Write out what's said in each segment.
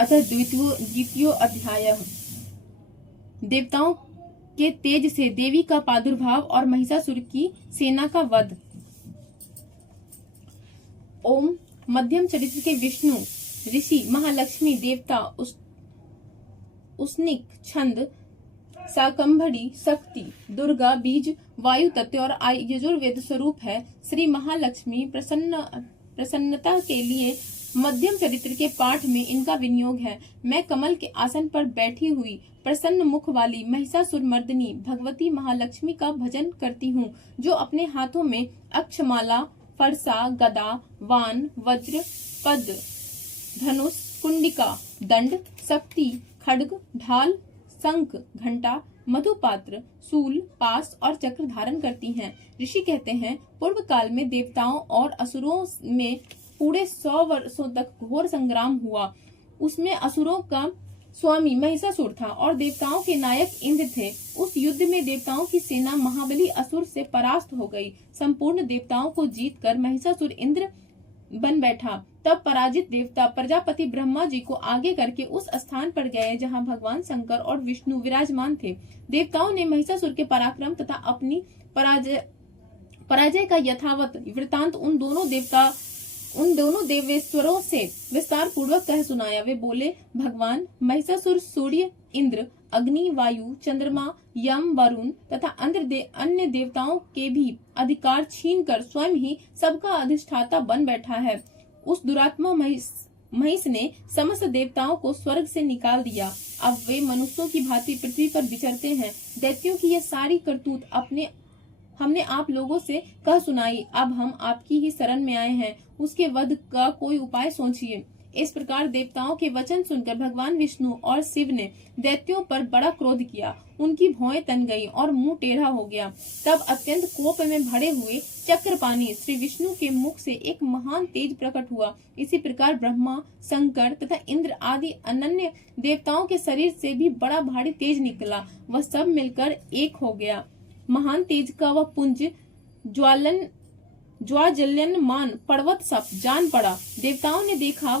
अतः द्वितीय अध्याय। देवताओं के तेज से देवी का प्रादुर्भाव और महिषासुर की सेना का वध। ओम। मध्यम चरित्र के विष्णु, ऋषि, महालक्ष्मी, देवता, उष्णिक, छंद, शाकंभरी, शक्ति, दुर्गा, बीज, वायु तत्व और यजुर्वेद स्वरूप है। श्री महालक्ष्मी प्रसन्नता के लिए मध्यम चरित्र के पाठ में इनका विनियोग है। मैं कमल के आसन पर बैठी हुई प्रसन्न मुख वाली महिषासुर मर्दिनी भगवती महालक्ष्मी का भजन करती हूँ, जो अपने हाथों में अक्षमाला, फरसा, गदा, वान, वज्र, पद, धनुष, कुंडिका, दंड, शक्ति, खड्ग, ढाल, शंख, घंटा, मधुपात्र, शूल, पास और चक्र धारण करती हैं। ऋषि कहते हैं, पूर्व काल में देवताओं और असुरों में पूरे 100 वर्षों तक घोर संग्राम हुआ। उसमें असुरों का स्वामी महिषासुर था और देवताओं के नायक इंद्र थे। उस युद्ध में देवताओं की सेना महाबली असुर से परास्त हो गई। संपूर्ण देवताओं को जीतकर महिषासुर इंद्र बन बैठा। तब पराजित देवता प्रजापति ब्रह्मा जी को आगे करके उस स्थान पर गए जहां भगवान शंकर और विष्णु विराजमान थे। देवताओं ने महिषासुर के पराक्रम तथा अपनी पराजय का यथावत वृतांत उन दोनों देवेश्वरों से विस्तार पूर्वक कह सुनाया। वे बोले, भगवान, महिषासुर सूर्य, इंद्र, अग्नि, वायु, चंद्रमा, यम, वरुण तथा अन्य देवताओं के भी अधिकार छीनकर स्वयं ही सबका अधिष्ठाता बन बैठा है। उस दुरात्मा महिष ने समस्त देवताओं को स्वर्ग से निकाल दिया। अब वे मनुष्यों की भांति पृथ्वी पर विचरते हैं। दैत्यों की यह सारी करतूत हमने आप लोगों से कह सुनाई। अब हम आपकी ही शरण में आए हैं। उसके वध का कोई उपाय सोचिए। इस प्रकार देवताओं के वचन सुनकर भगवान विष्णु और शिव ने दैत्यों पर बड़ा क्रोध किया। उनकी भौहें तन गई और मुंह टेढ़ा हो गया। तब अत्यंत कोप में भरे हुए चक्रपाणी श्री विष्णु के मुख से एक महान तेज प्रकट हुआ। इसी प्रकार ब्रह्मा, शंकर तथा इंद्र आदि अनन्य देवताओं के शरीर से भी बड़ा भारी तेज निकला। वह सब मिलकर एक हो गया। महान तेज का वह पुंज ज्वाजल्यमान पर्वत सा जान पड़ा। देवताओं ने देखा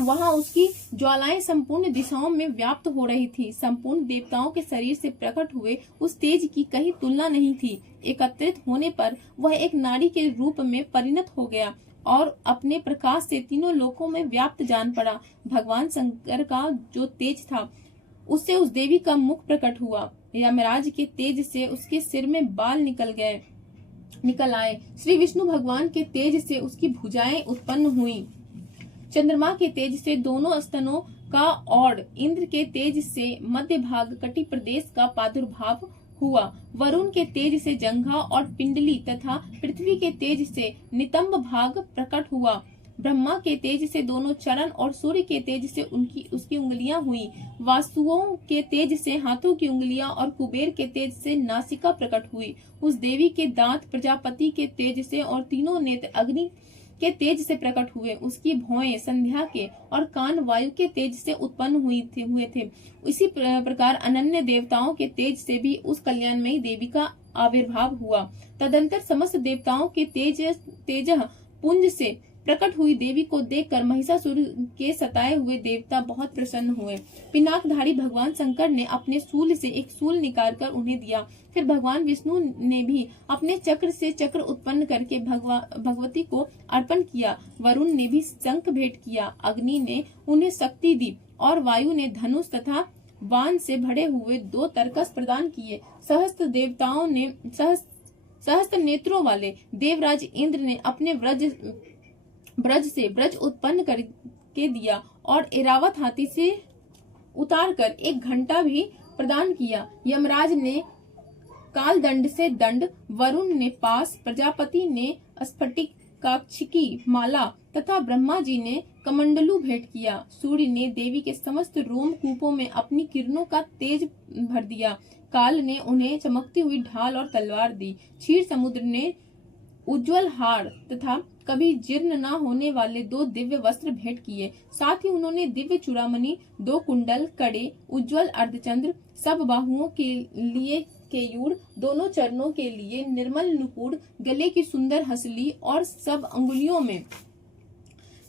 वहां उसकी ज्वालाएं संपूर्ण दिशाओं में व्याप्त हो रही थी। संपूर्ण देवताओं के शरीर से प्रकट हुए उस तेज की कहीं तुलना नहीं थी। एकत्रित होने पर वह एक नारी के रूप में परिणत हो गया और अपने प्रकाश से तीनों लोकों में व्याप्त जान पड़ा। भगवान शंकर का जो तेज था उससे उस देवी का मुख प्रकट हुआ। यमराज के तेज से उसके सिर में बाल निकल आए। श्री विष्णु भगवान के तेज से उसकी भुजाएं उत्पन्न हुई। चंद्रमा के तेज से दोनों स्तनों का और इंद्र के तेज से मध्य भाग कटि प्रदेश का प्रादुर्भाव हुआ। वरुण के तेज से जंघा और पिंडली तथा पृथ्वी के तेज से नितंब भाग प्रकट हुआ। ब्रह्मा के तेज से दोनों चरण और सूर्य के तेज से उसकी उंगलियां हुई। वासुओं के तेज से हाथों की उंगलियां और कुबेर के तेज से नासिका प्रकट हुई। उस देवी के दांत प्रजापति के तेज से और तीनों नेत्र अग्नि के तेज से प्रकट हुए। उसकी भौहें संध्या के और कान वायु के तेज से उत्पन्न हुए थे। इसी प्रकार अनन्य देवताओं के तेज से भी उस कल्याणमयी देवी का आविर्भाव हुआ। तदंतर समस्त देवताओं के तेज पुंज से प्रकट हुई देवी को देखकर महिषासुर के सताए हुए देवता बहुत प्रसन्न हुए। पिनाकधारी भगवान शंकर ने अपने शूल से एक शूल निकालकर उन्हें दिया। फिर भगवान विष्णु ने भी अपने चक्र से चक्र उत्पन्न करके भगवती को अर्पण किया। वरुण ने भी शंख भेंट किया। अग्नि ने उन्हें शक्ति दी और वायु ने धनुष तथा बाण से भरे हुए 2 तरकस प्रदान किए। सहस्त्र नेत्रों वाले देवराज इंद्र ने अपने ब्रज से ब्रज उत्पन्न करके दिया और एरावत हाथी से उतारकर एक घंटा भी प्रदान किया। यमराज ने काल दंड से दंड, वरुण ने पास, प्रजापति ने स्फटिक काक्षिकी माला तथा ब्रह्मा जी ने कमंडलू भेंट किया। सूर्य ने देवी के समस्त रोम कूपों में अपनी किरणों का तेज भर दिया। काल ने उन्हें चमकती हुई ढाल और तलवार दी। क्षीर समुद्र ने उज्जवल हार तथा कभी जीर्ण न होने वाले 2 दिव्य वस्त्र भेंट किए। साथ ही उन्होंने दिव्य चूड़ामणि, 2 कुंडल, कड़े, उज्जवल अर्धचंद्र, सब बाहुओं के लिए केयूर, दोनों चरणों के लिए निर्मल नुपुर, गले की सुंदर हंसली और सब अंगुलियों में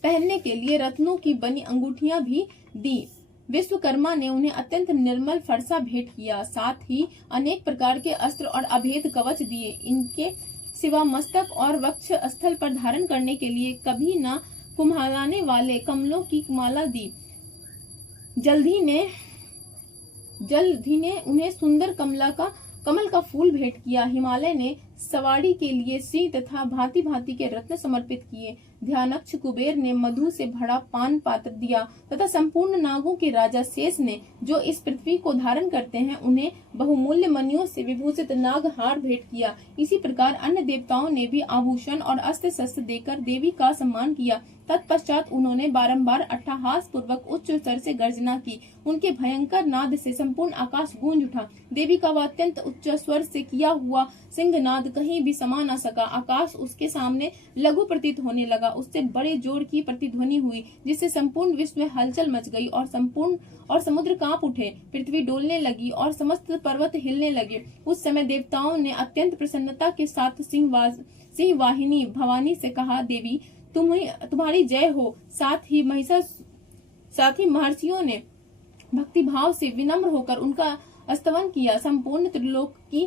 पहनने के लिए रत्नों की बनी अंगूठियां भी दी। विश्वकर्मा ने उन्हें अत्यंत निर्मल फरसा भेंट किया, साथ ही अनेक प्रकार के अस्त्र और अभेद कवच दिए। इनके सिवा मस्तक और वक्ष स्थल पर धारण करने के लिए कभी न कुम्हलाने वाले कमलों की माला दी। जल्दी ने उन्हें सुंदर कमल का फूल भेंट किया। हिमालय ने सवारी के लिए सिंह तथा भांति भांति के रत्न समर्पित किए। ध्यानक्ष कुबेर ने मधु से भरा पान पात्र दिया तथा संपूर्ण नागों के राजा शेष ने, जो इस पृथ्वी को धारण करते हैं, उन्हें बहुमूल्य मणियों से विभूषित नागहार भेंट किया। इसी प्रकार अन्य देवताओं ने भी आभूषण और अस्त्र शस्त्र देकर देवी का सम्मान किया। तत्पश्चात उन्होंने बारंबार अट्टहास पूर्वक उच्च स्वर से गर्जना की। उनके भयंकर नाद से संपूर्ण आकाश गूंज उठा। देवी का वह अत्यंत उच्च स्वर से किया हुआ सिंहनाद कहीं भी समा न सका। आकाश उसके सामने लघु प्रतीत होने लगा। उससे बड़े जोर की प्रतिध्वनि हुई, जिससे संपूर्ण विश्व में हलचल मच गई और समुद्र कांप उठे। पृथ्वी डोलने लगी और समस्त पर्वत हिलने लगे। उस समय देवताओं ने अत्यंत प्रसन्नता के साथ सिंह वाहिनी भवानी से कहा, देवी तुम्हारी जय हो। साथ ही महर्षियों ने भक्तिभाव से विनम्र होकर उनका स्तवन किया। संपूर्ण त्रिलोकी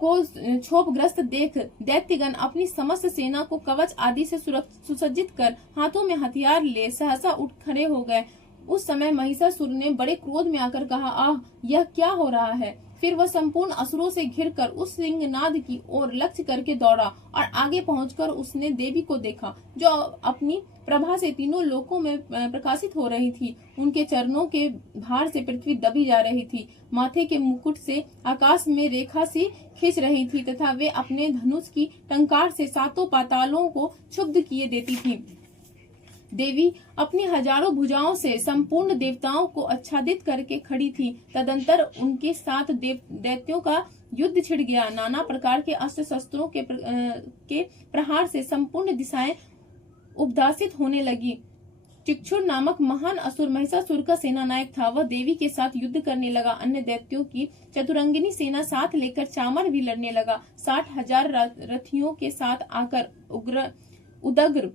को क्षोभग्रस्त देख दैत्यगण अपनी समस्त सेना को कवच आदि से सुसज्जित कर हाथों में हथियार ले सहसा उठ खड़े हो गए। उस समय महिषासुर ने बड़े क्रोध में आकर कहा, आह, यह क्या हो रहा है। फिर वह संपूर्ण असुरों से घिरकर उस सिंहनाद की ओर लक्ष्य करके दौड़ा और आगे पहुंचकर उसने देवी को देखा, जो अपनी प्रभा से तीनों लोकों में प्रकाशित हो रही थी। उनके चरणों के भार से पृथ्वी दबी जा रही थी। माथे के मुकुट से आकाश में रेखा सी खींच रही थी तथा वे अपने धनुष की टंकार से सातों पातालों को क्षुब्ध किए देती थी। देवी अपनी हजारों भुजाओं से संपूर्ण देवताओं को आच्छादित करके खड़ी थी। तदंतर उनके साथ दैत्यों का युद्ध छिड़ गया। नाना प्रकार के अस्त्र शस्त्रों के प्रहार से संपूर्ण दिशाएं उपदासित होने लगी। चिक्षुर नामक महान असुर महिषासुर का सेना नायक था। वह देवी के साथ युद्ध करने लगा। अन्य दैत्यों की चतुरंगिनी सेना साथ लेकर चामर भी लड़ने लगा। 60,000 रथियों के साथ आकर उदग्र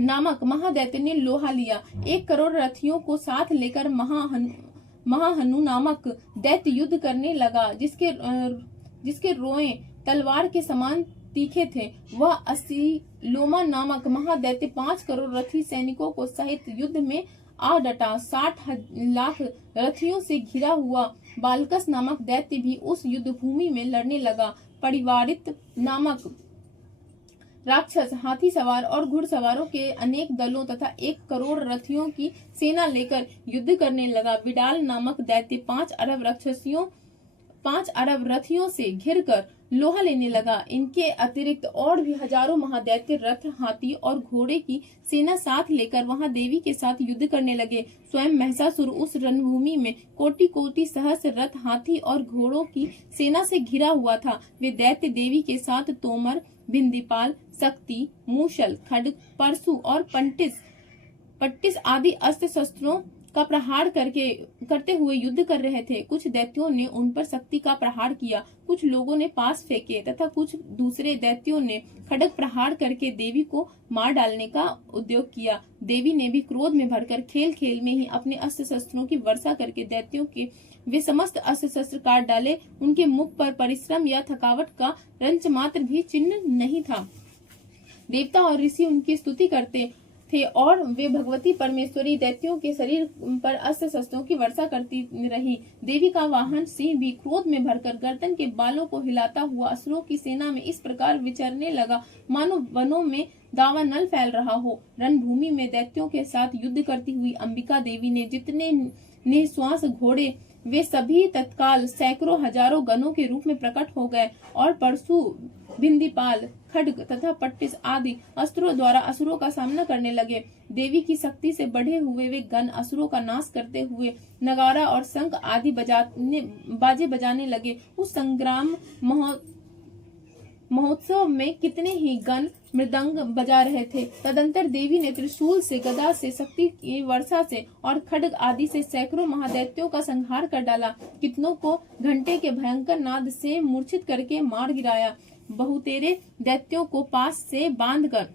नामक महादैत्य ने लोहा लिया। 1 करोड़ रथियों को साथ लेकर महाहनु नामक दैत्य युद्ध करने लगा, जिसके रोए तलवार के समान तीखे थे। वह असीलोमा नामक महादैत्य 5 करोड़ रथी सैनिकों को सहित युद्ध में आ डटा। 60 लाख रथियों से घिरा हुआ बालकस नामक दैत्य भी उस युद्ध भूमि में लड़ने लगा। परिवारित नामक राक्षस हाथी सवार और घुड़सवारों के अनेक दलों तथा 1 करोड़ रथियों की सेना लेकर युद्ध करने लगा। विडाल नामक दैत्य 5 अरब रथियों से घिरकर लोहा लेने लगा। इनके अतिरिक्त और भी हजारों महादैत्य रथ, हाथी और घोड़े की सेना साथ लेकर वहां देवी के साथ युद्ध करने लगे। स्वयं महिषासुर उस रणभूमि में कोटि कोटि सहस्र रथ, हाथी और घोड़ों की सेना से घिरा हुआ था। वे दैत्य देवी के साथ तोमर, भिंदीपाल, शक्ति, मूषल, खड्ग, परशु और पट्टिस आदि अस्त्र शस्त्रों का प्रहार करते हुए युद्ध कर रहे थे। कुछ दैत्यों ने उन पर शक्ति का प्रहार किया, कुछ लोगों ने पास फेंके तथा कुछ दूसरे दैत्यों ने खड्ग प्रहार करके देवी को मार डालने का उद्योग किया। देवी ने भी क्रोध में भरकर खेल खेल में ही अपने अस्त्र शस्त्रों की वर्षा करके दैत्यों के वे समस्त अस्त्र शस्त्र काट डाले। उनके मुख पर परिश्रम या थकावट का रंच मात्र भी चिन्ह नहीं था। देवता और ऋषि उनकी स्तुति करते थे और वे भगवती परमेश्वरी दैत्यों के शरीर पर अस्त्र शस्त्रों की वर्षा करती रही। देवी का वाहन सिंह भी क्रोध में भरकर गर्दन के बालों को हिलाता हुआ असुरों की सेना में इस प्रकार विचरने लगा, मानो वनों में दावानल फैल रहा हो। रणभूमि में दैत्यों के साथ युद्ध करती हुई अंबिका देवी ने जितने निःश्वास घोड़े, वे सभी तत्काल सैकड़ों हजारों गणों के रूप में प्रकट हो गए और परशु, भिंदीपाल, खड्ग तथा पट्टिस आदि अस्त्रों द्वारा असुरों का सामना करने लगे। देवी की शक्ति से बढ़े हुए वे गण असुरों का नाश करते हुए नगारा और शंख आदि बाजे बजाने लगे। उस संग्राम महोत्सव में कितने ही गण मृदंग बजा रहे थे। तदंतर देवी ने त्रिशूल से, गदा से, शक्ति की वर्षा से और खड्ग आदि से सैकड़ों महादैत्यों का संहार कर डाला। कितनों को घंटे के भयंकर नाद से मूर्छित करके मार गिराया। बहुतेरे दैत्यों को पास से बांधकर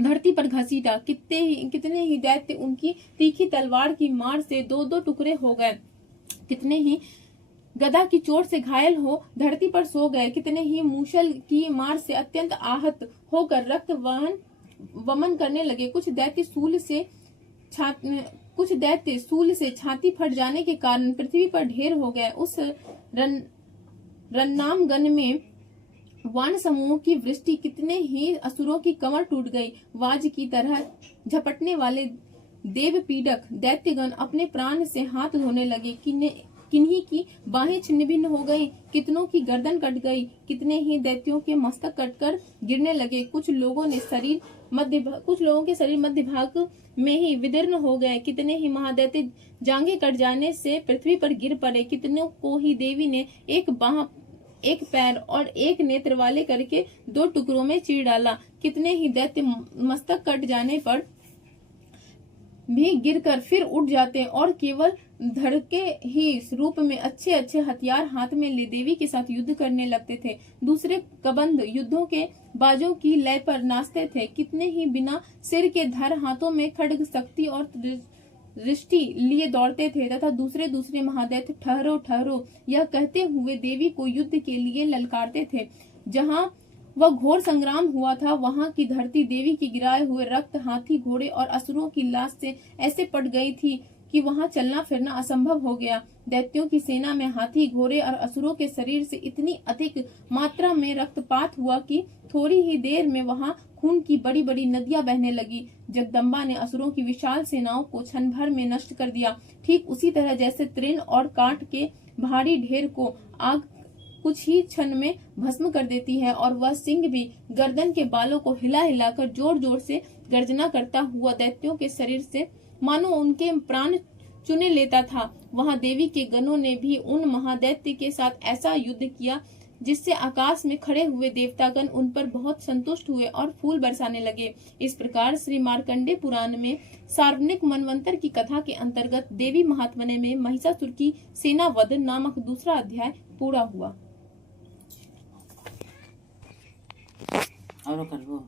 धरती पर घसीटा। कितने ही दैत्य उनकी तीखी तलवार की मार से दो दो टुकड़े हो गए, कितने ही गदा की चोट से घायल हो धरती पर सो गए, कितने ही मूसल की मार से अत्यंत आहत होकर रक्त वमन करने लगे। कुछ दैत्य सूल से छाती फट जाने के कारण पृथ्वी पर ढेर हो गए। उस रन्नाम गन में वान समूह की वृष्टि, कितने ही असुरों की कमर टूट गई। वाज की तरह झपटने वाले देव पीड़क दैत्यगण अपने प्राण से हाथ धोने लगे। किन्हीं की बाहें छिन्न भिन्न हो गई, कितनों की गर्दन कट गई, कितने ही दैत्यों के मस्तक कटकर गिरने लगे। कुछ लोगों के शरीर मध्य भाग में ही विदीर्ण हो गए, कितने ही महादैत्य जांघें कट जाने से पृथ्वी पर गिर पड़े। कितनों को ही देवी ने एक बाह, एक पैर और एक नेत्र वाले करके दो टुकड़ों में चीर डाला। कितने ही दैत्य मस्तक कट जाने पर भी गिरकर फिर उठ जाते और केवल धड़के ही रूप में अच्छे अच्छे हथियार हाथ में ले देवी के साथ युद्ध करने लगते थे। दूसरे कबंध युद्धों के बाजों की लय पर नाचते थे। कितने ही बिना सिर के धर हाथों में खड्ग, शक्ति और दृष्टि लिए दौड़ते थे तथा दूसरे महादैत्य ठहरो ठहरो यह कहते हुए देवी को युद्ध के लिए ललकारते थे। जहां वह घोर संग्राम हुआ था वहां की धरती देवी के गिराए हुए रक्त, हाथी, घोड़े और असुरों की लाश से ऐसे पट गई थी कि वहां चलना फिरना असंभव हो गया। दैत्यों की सेना में हाथी, घोड़े और असुरों के शरीर से इतनी अधिक मात्रा में रक्तपात हुआ कि थोड़ी ही देर में वहां खून की बड़ी बड़ी नदियां बहने लगी। जगदम्बा ने असुरों की विशाल सेनाओं को क्षण भर में नष्ट कर दिया। ठीक उसी तरह जैसे तृण और कांट के भारी ढेर को आग कुछ ही क्षण में भस्म कर देती है, और वह सिंह भी गर्दन के बालों को हिला हिलाकर जोर जोर से गर्जना करता हुआ दैत्यों के शरीर से मानो उनके प्राण चुने लेता था। वहां देवी के गणों ने भी उन महादैत्य के साथ ऐसा युद्ध किया जिससे आकाश में खड़े हुए देवतागण उन पर बहुत संतुष्ट हुए और फूल बरसाने लगे। इस प्रकार श्री मार्कंडे पुराण में सार्वजनिक मनवंतर की कथा के अंतर्गत देवी महात्म्य में महिषासुर की सेना वध नामक दूसरा अध्याय पूरा हुआ। और कर वो